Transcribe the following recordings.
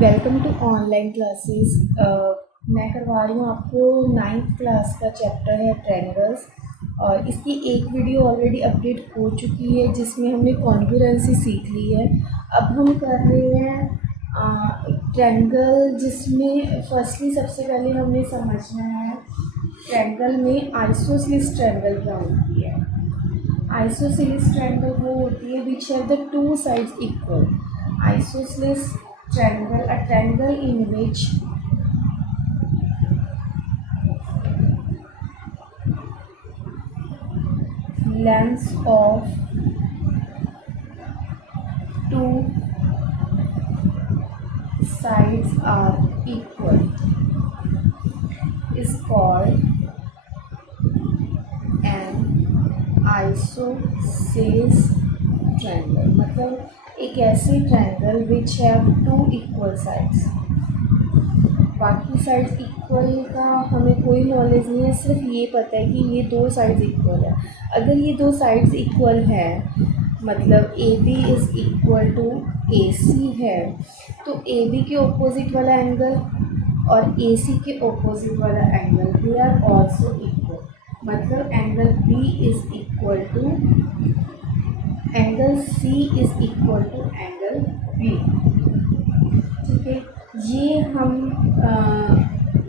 Welcome to online classes. मैं करवा रही हूँ आपको 9th क्लास का चैप्टर है ट्रायंगल्स। और इसकी एक वीडियो ऑलरेडी अपडेट हो चुकी है जिसमें हमने कॉन्ग्रुएंसी सीख ली है। अब हम कर रहे हैं ट्रायंगल, जिसमें फर्स्टली सबसे पहले हमें समझना है ट्रायंगल में आइसोसेलेस ट्रायंगल क्या होती है। आइसोसेलेस ट्रायंगल वो होती है which have the two sides equal. Isosceles triangle, a triangle in which lengths of two sides are equal is called an isosceles triangle। मतलब एक ऐसी triangle which have two equal sides. बाकी sides equal का हमें कोई knowledge नहीं है, सिर्फ ये पता है कि ये दो साइड्स इक्वल है। अगर ये दो साइड्स इक्वल है मतलब A B is equal to A C है, तो ए बी के ऑपोजिट वाला एंगल और ए सी के ऑपोजिट वाला angle they are also equal. मतलब angle B is equal to angle C is equal to angle B. ठीक है, ये हम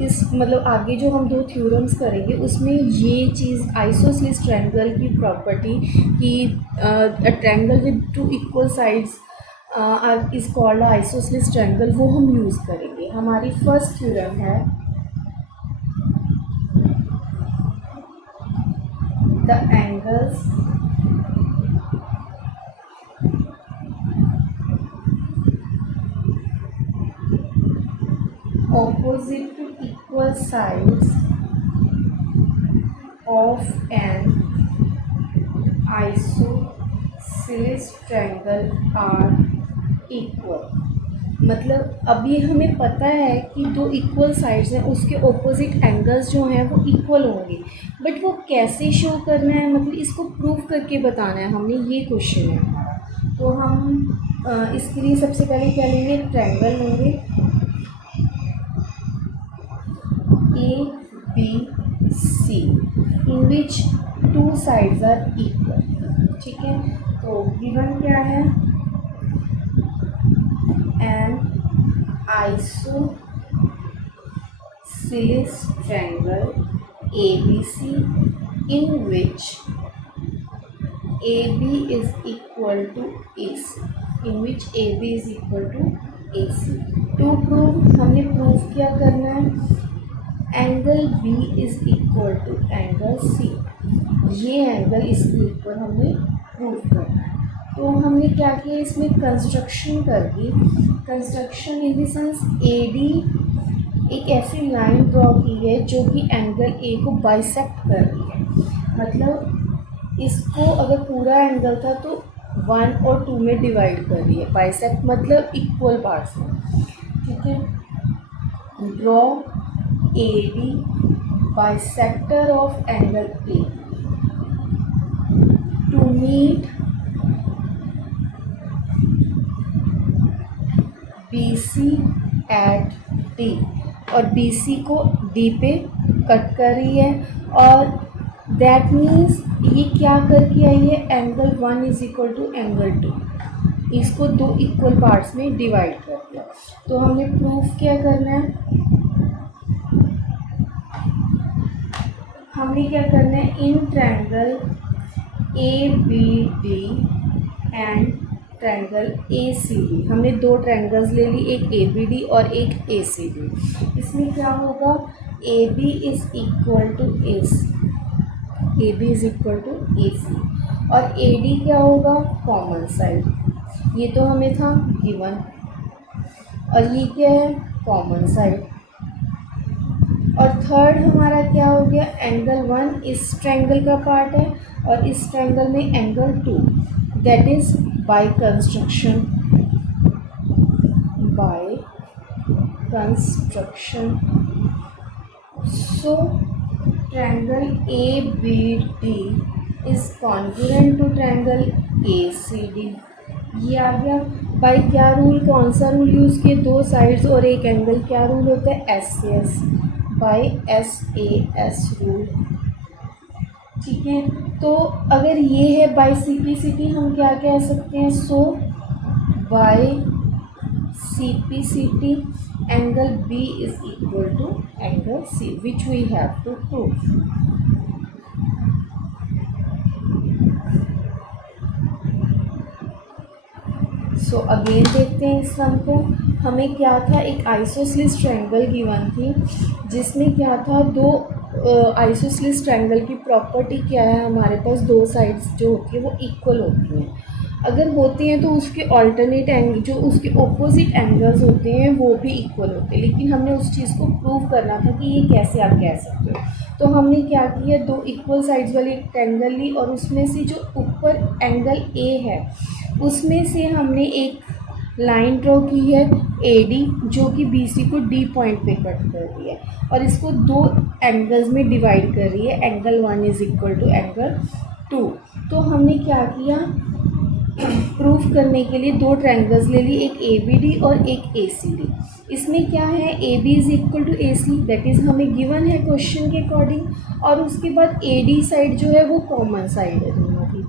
इस मतलब आगे जो हम दो थ्योरम्स करेंगे उसमें ये चीज़ आइसोसेलेस ट्रायंगल की प्रॉपर्टी कि triangle with two equal sides is called isosceles triangle, वो हम यूज़ करेंगे। हमारी फर्स्ट थ्योरम है the angles opposite to equal sides of an isosceles triangle are equal। मतलब अभी हमें पता है कि दो इक्वल साइड्स हैं, उसके ऑपोजिट एंगल्स जो हैं वो इक्वल होंगे, बट वो कैसे शो करना है, मतलब इसको प्रूव करके बताना है हमने, ये क्वेश्चन है हमारा। तो हम इसके लिए सबसे पहले क्या लेंगे, ट्रायंगल लेंगे A B C in which two sides are equal। ठीक है, तो गिवन क्या है, an isosceles triangle ABC in which AB is equal to AC, in which AB is equal to AC। To prove हमने prove क्या करना है, angle B is equal to angle C. ये एंगल इसके ऊपर हमें प्रूव करना है। तो हमने क्या किया, इसमें कंस्ट्रक्शन कर दी। Construction in the sense A D एक ऐसी लाइन ड्रॉ की है जो कि एंगल ए को बाइसेक्ट कर रही है। मतलब इसको अगर पूरा एंगल था तो 1 और 2 में डिवाइड कर रही है। बाइसेक्ट मतलब इक्वल पार्ट्स में। ठीक है, draw AD bisector of angle A to meet BC at D, और BC को D पे कट कर रही है। और दैट मीन्स ये क्या करके आई है, angle 1 is equal to angle 2, इसको दो इक्वल पार्ट्स में डिवाइड कर दिया। तो हमें प्रूफ क्या करना है, हमने क्या करना है, in triangle A B D and triangle A C D, हमने दो ट्रायंगल्स ले ली, एक ए बी डी और एक ए सी डी। इसमें क्या होगा, A B is equal to A C, A B is equal to A C, और ए डी क्या होगा, कॉमन साइड। ये तो हमें था गिवन, और ये क्या है, कॉमन साइड। और थर्ड हमारा क्या हो गया, एंगल 1 इस ट्रायंगल का पार्ट है और इस ट्रायंगल में angle 2, that is by construction so triangle A B D is congruent to triangle A C D. ये आ गया। बाय क्या रूल, कौन सा रूल यूज़ किए, दो साइड्स और एक एंगल, क्या रूल होता है, एस से S, by S A S rule. ठीक है, तो अगर ये है by C P C T, हम क्या कह सकते हैं, so by C P C T angle B is equal to angle C, which we have to prove. So again देखते हैं इस सम को। हमें क्या था, एक आइसोसेलेस ट्रायंगल गिवन थी, जिसमें क्या था, दो आइसोसेलेस ट्रायंगल की प्रॉपर्टी क्या है, हमारे पास दो साइड्स जो होती है वो इक्वल होती हैं। अगर होती हैं तो उसके ऑल्टरनेट एंगल, जो उसके ऑपोजिट एंगल्स होते हैं वो भी इक्वल होते हैं, लेकिन हमने उस चीज़ को प्रूव करना था कि ये कैसे आप कह सकते हो। तो हमने क्या किया, दो इक्वल साइड्स वाली ट्रायंगल ली और उसमें से जो ऊपर एंगल ए है उसमें से हमने एक लाइन ड्रॉ की है ए डी, जो कि बी सी को डी पॉइंट पे कट कर रही है और इसको दो एंगल्स में डिवाइड कर रही है, angle 1 is equal to angle 2। तो हमने क्या किया, प्रूफ करने के लिए दो ट्रायंगल्स ले ली, एक ए बी डी और एक ए सी डी। इसमें क्या है, A B is equal to A C, that is हमें गिवन है क्वेश्चन के अकॉर्डिंग, और उसके बाद ए डी साइड जो है वो कॉमन साइड है दोनों की।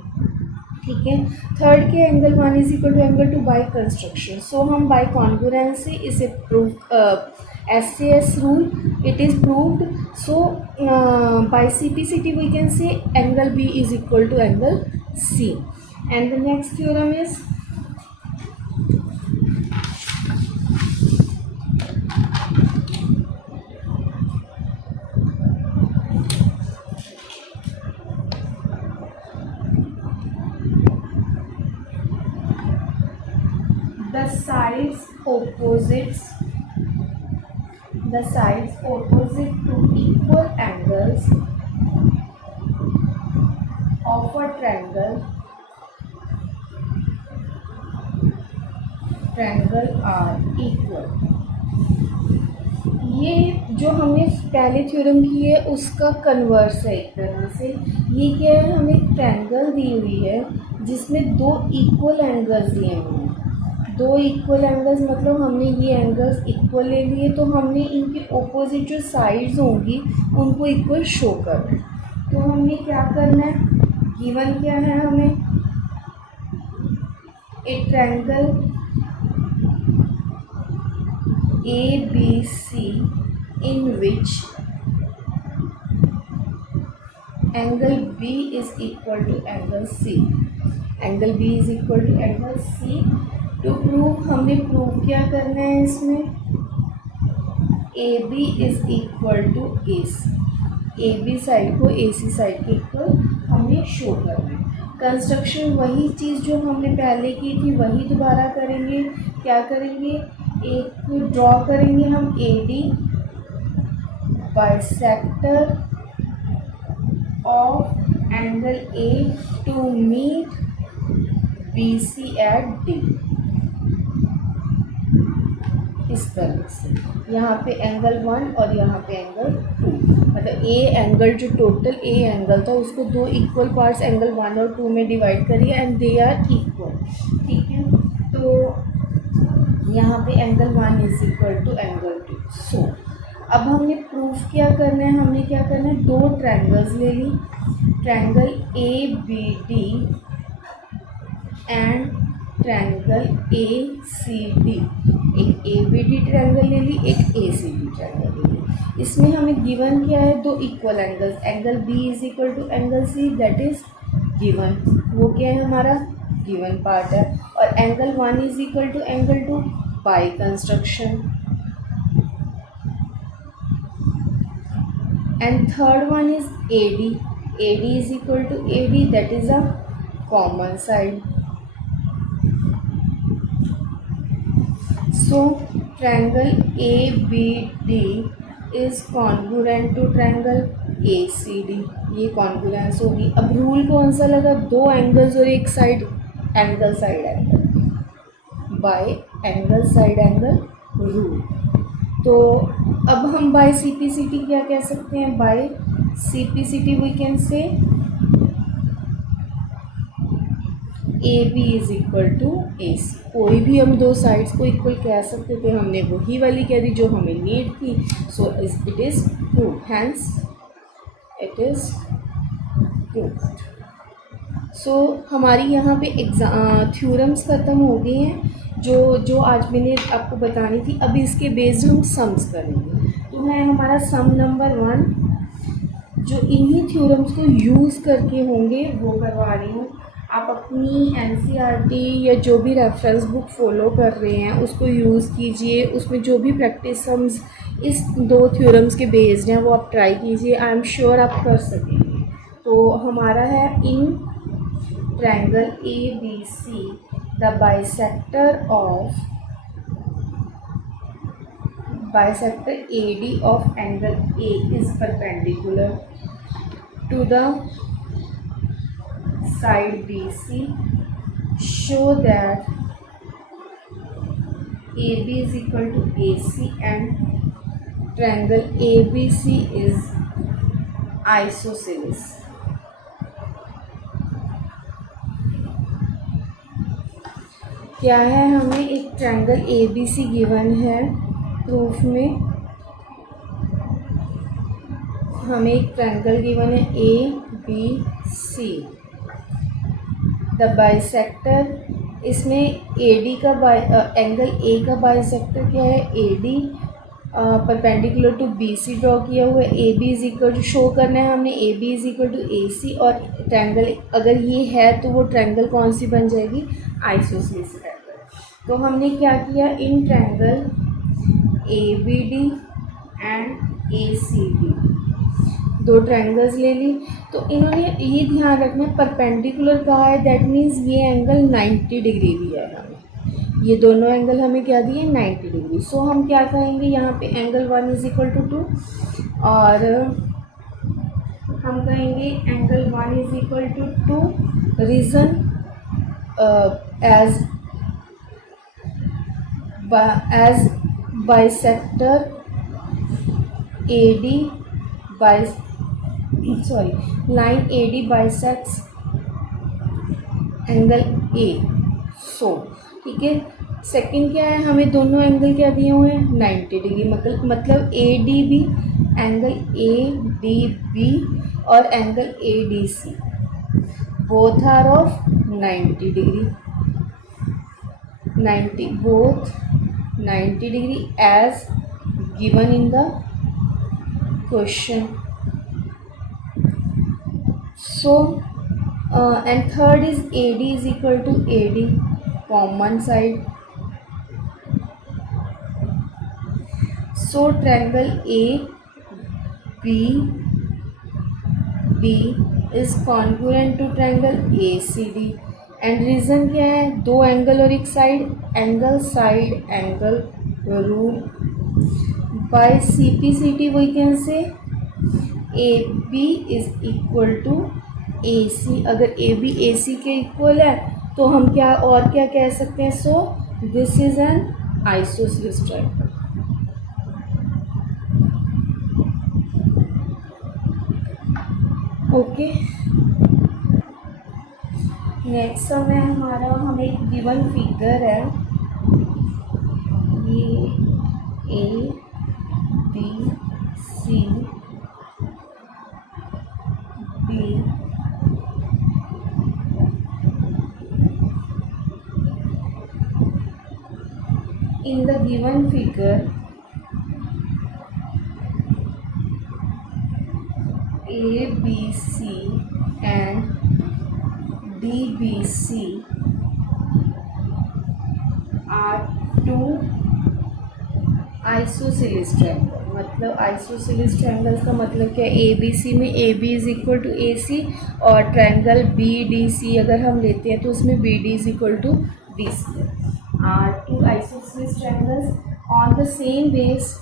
ठीक है, थर्ड के angle 1 is equal to angle 2 by construction. So हम बाय कॉन्ग्रुएंस से इसे prove, S C S rule it is proved. So by C P C T we can say angle B is equal to angle C. And the next theorem is the sides opposite to equal angles of a triangle are equal। ये जो हमने पहले theorem की है उसका converse है एक तरह से। ये क्या है, हमें एक ट्रायंगल दी हुई है जिसमें दो इक्वल एंगल्स दिए हुए हैं। दो इक्वल एंगल्स मतलब हमने ये एंगल्स इक्वल ले लिए, तो हमने इनके ऑपोजिट जो साइड्स होंगी उनको इक्वल शो करना है। तो हमने क्या करना है, गिवन क्या है हमें, एक triangle A B C in which angle B is equal to angle C, angle B is equal to angle C। to prove हमने प्रूव क्या करना है, इसमें AB is equal to AC, AB side को AC साइड के equal हमें show करना है। कंस्ट्रक्शन वही चीज़ जो हमने पहले की थी वही दोबारा करेंगे। क्या करेंगे, एक ड्रॉ करेंगे हम A D bisector of angle A to meet B C at D, इस तरह से। यहाँ पे एंगल 1 और यहाँ पे एंगल 2, मतलब ए एंगल जो टोटल ए एंगल था उसको दो इक्वल पार्ट्स एंगल 1 और 2 में डिवाइड करिए एंड दे आर इक्वल। ठीक है, तो यहाँ पे angle 1 is equal to angle 2। So अब हमने प्रूफ क्या करना है, हमने क्या करना है, दो ट्रायंगल्स ले ली, triangle A B D and triangle A C D. एक ए बी डी ट्रायंगल ले ली, एक ए सी डी ट्रायंगल ले ली। इसमें हमें गिवन क्या है, दो equal angles, angle B is equal to angle C, that is given, वो क्या है हमारा गिवन पार्ट है। और angle 1 is equal to angle 2 by construction, and third one is A D is equal to A D, that is a common side. So triangle A B D is congruent to triangle A C D, ये congruence होगी। अब rule कौन सा लगा, दो angles और एक side, angle side angle by angle side angle rule. तो अब हम by C P C T क्या कह सकते हैं, by C P C T we can say A B is equal to A C. कोई भी हम दो साइड्स को इक्वल कह सकते थे, हमने वही वाली कह दी जो हमें नीड थी। So it is prove, hence it is proved. So हमारी यहाँ पे थ्योरम्स ख़त्म हो गए हैं जो जो आज मैंने आपको बतानी थी। अभी इसके बेस्ड हम सम्स करेंगे। तो है हमारा सम नंबर 1 जो इन्हीं थ्योरम्स को यूज़ करके होंगे वो करवा रही हूँ। आप अपनी एनसीईआरटी या जो भी रेफरेंस बुक फॉलो कर रहे हैं उसको यूज़ कीजिए। उसमें जो भी प्रैक्टिस सम्स इस दो थ्योरम्स के बेस्ड हैं वो आप ट्राई कीजिए। आई एम श्योर आप कर सकेंगे। तो हमारा है in triangle A B C the bisector AD of angle A is perpendicular to the side BC. Show that AB is equal to AC and triangle ABC is isosceles. क्या है, हमें एक ट्रायंगल ABC गिवन है। Proof में हमें एक triangle given है ABC। The bisector, इसमें AD का एंगल A का बाइसेक्टर क्या है AD, perpendicular to BC draw किया हुआ है। AB is equal to show करना है हमने AB is equal to AC और ट्रायंगल अगर ये है तो वो ट्रायंगल कौन सी बन जाएगी, आइसोसेलेस ट्रायंगल। तो हमने क्या किया, in triangle ABD and ACD दो ट्रायंगल्स ले ली। तो इन्होंने ये ध्यान रखना परपेंडिकुलर कहा है, दैट मीन्स ये एंगल 90 डिग्री दिया है हमें। ये दोनों एंगल हमें क्या दिए, 90 डिग्री। सो हम क्या कहेंगे यहाँ पे एंगल 1 इज इक्वल टू 2 और हम कहेंगे angle 1 is equal to 2। Reason as bisector AD line AD bisects angle A। So ठीक है, सेकंड क्या है, हमें दोनों एंगल क्या दिए हुए हैं, 90 डिग्री। मतलब ADB एंगल ADB और angle ADC both are of 90 degree, 90 both 90 degree as given in the question. So and third is AD is equal to AD, common side. So triangle ABD is congruent to triangle ACD and reason क्या है, दो angle और एक side, angle side angle rule. by CPCT we can say AB is equal to AC। अगर AB AC के equal है तो हम क्या और क्या कह सकते हैं, so this is an isosceles triangle. Okay, next समय हमारा हमें एक गिवन फिगर है, ये ABC B in the given figure ABC and DBC are two isosceles triangle. मतलब आइसोसेलेस ट्रायंगल्स का मतलब क्या है, ABC में AB is equal to AC और ट्रायंगल BDC अगर हम लेते हैं तो उसमें BD is equal to DC है। Two isosceles triangles on the same base.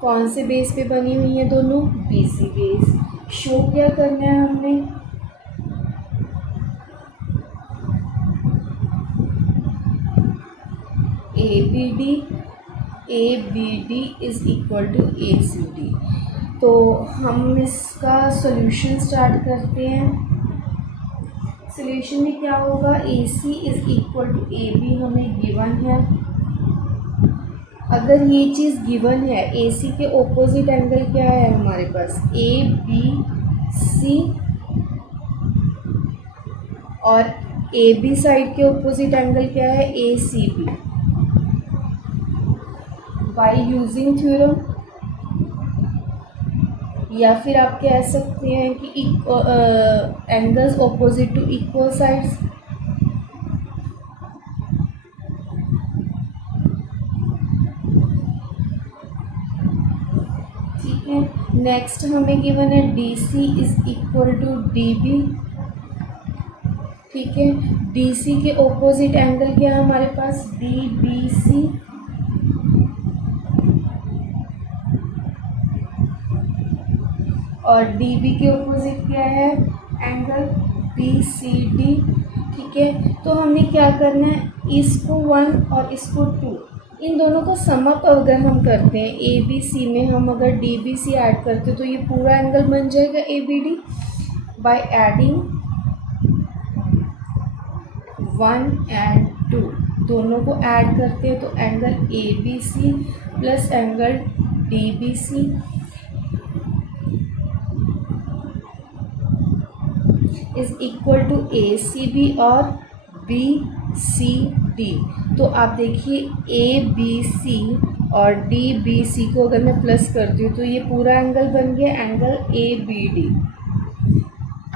कौन से बेस पे बनी हुई है दोनों, BC बेस। शो क्या करना है हमने, ABD is equal to ACD। तो हम इसका सॉल्यूशन स्टार्ट करते हैं। सॉल्यूशन में क्या होगा, AC is equal to AB हमें गिवन है। अगर ये चीज़ गिवन है, AC के ऑपोजिट एंगल क्या है हमारे पास, ABC, और AB साइड के ऑपोजिट एंगल क्या है, ACB। बाय यूजिंग थ्योरम, या फिर आप कह सकते हैं कि angles opposite to equal sides. ठीक है, नेक्स्ट हमें गिवन है DC is equal to DB। ठीक है, DC के ऑपोजिट एंगल क्या है हमारे पास, DBC। और DB के ऑपोजिट क्या है, एंगल BCD। ठीक है, तो हमें क्या करना है, इसको 1 और इसको 2, इन दोनों को सम अप अगर हम करते हैं, ABC में हम अगर DBC ऐड करते हैं तो ये पूरा एंगल बन जाएगा ABD। बाय एडिंग 1 एंड 2, दोनों को ऐड करते हैं तो angle ABC plus angle DBC is equal to ACB और BCD। तो आप देखिए ABC और DBC को अगर मैं प्लस करती हूँ तो ये पूरा एंगल बन गया एंगल ABD।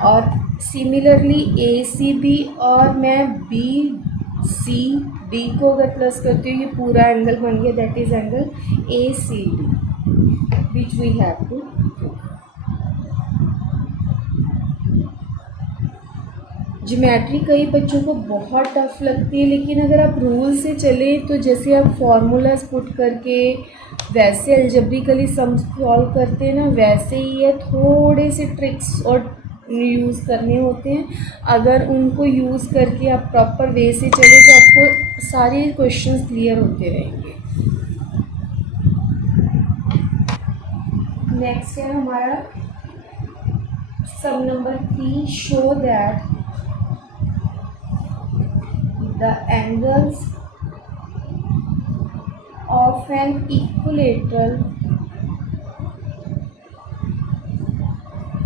और सिमिलरली ACB और मैं BCD को अगर प्लस करती हूँ, ये पूरा एंगल बन गया, that is angle ACD which we have to. Geometry कई बच्चों को बहुत टफ लगती है, लेकिन अगर आप रूल से चले तो जैसे आप फार्मूलाज पुट करके वैसे अलजेब्रिकली सम सॉल्व करते हैं ना, वैसे ही है, थोड़े से ट्रिक्स और यूज़ करने होते हैं। अगर उनको यूज़ करके आप प्रॉपर वे से चले तो आपको सारे क्वेश्चंस क्लियर होते रहेंगे। नेक्स्ट है हमारा sum number 3, show that the angles of an equilateral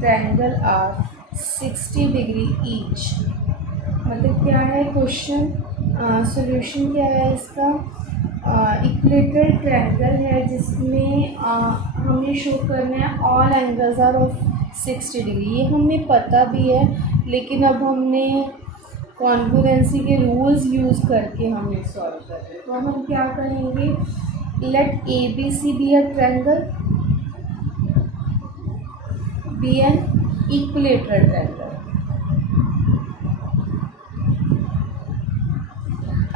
triangle are 60 degree each। मतलब क्या है क्वेश्चन, सॉल्यूशन क्या है इसका, इक्विलेटरल ट्रायंगल है जिसमें हमें शो करना है all angles are of 60 degree. ये हमें पता भी है, लेकिन अब हमने कॉन्ग्रुएंसी के रूल्स यूज़ करके हम ये सॉल्व कर रहे हैं। तो हम क्या करेंगे, let ABC be a triangle, be an equilateral triangle.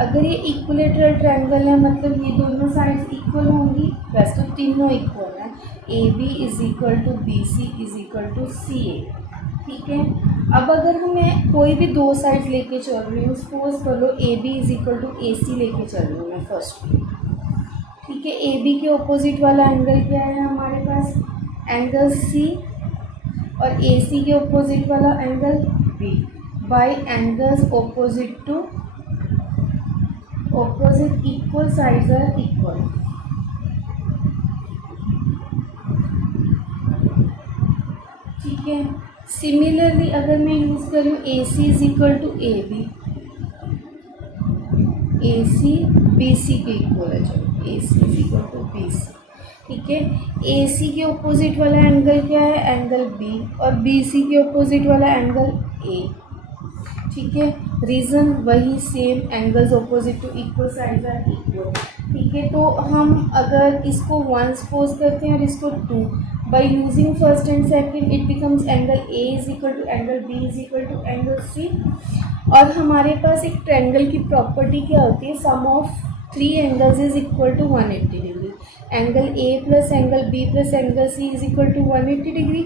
अगर ये इक्विलेटरल ट्रायंगल है मतलब ये दोनों साइड्स इक्वल होंगी, वैसे तो तीनों इक्वल हैं, AB is equal to BC is equal to CA। ठीक है, अब अगर हमें कोई भी दो साइड लेके चल रही हूँ, सपोज कर लो AB is equal to AC लेके चल रही हूँ मैं फर्स्ट। ठीक है, AB के ऑपोजिट वाला एंगल क्या है हमारे पास, एंगल C, और AC के ऑपोजिट वाला angle B। By angles opposite to opposite equal sides are equal. ठीक है, सिमिलरली अगर मैं यूज़ करूँ AC is equal to AB, AC BC के इक्वल है, चलो AC is equal to BC। ठीक है, AC के ऑपोजिट वाला एंगल क्या है, एंगल B, और BC के ऑपोजिट वाला एंगल A। ठीक है, रीज़न वही same, angles opposite to equal sides are equal. ठीक है, तो हम अगर इसको 1 सपोज करते हैं और इसको 2, by using first and second it becomes angle A is equal to angle B is equal to angle C। और हमारे पास एक ट्रायंगल की प्रॉपर्टी क्या होती है, sum of 3 angles is equal to 180 degree. Angle A plus angle B plus angle C is equal to 180 degree.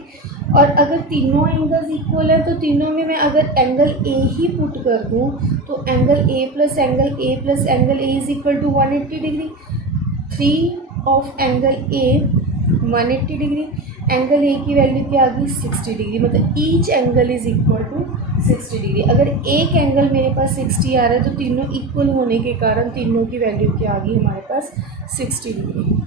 और अगर तीनों एंगल्स इक्वल हैं तो तीनों में मैं अगर एंगल A ही पुट कर दूँ तो angle A plus angle A is equal to 180 degree. 3 of angle A 180 degree, angle A की वैल्यू क्या आ गई 60 डिग्री, मतलब each angle is equal to 60 degree. अगर एक एंगल मेरे पास 60 आ रहा है तो तीनों इक्वल होने के कारण तीनों की वैल्यू क्या आ गई हमारे पास 60 डिग्री।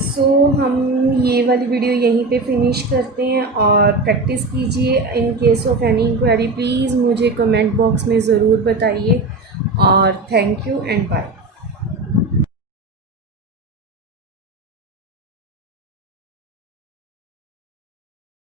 सो हम ये वाली वीडियो यहीं पे फिनिश करते हैं और प्रैक्टिस कीजिए। In case of any inquiry please मुझे कमेंट बॉक्स में ज़रूर बताइए और थैंक यू एंड बाय।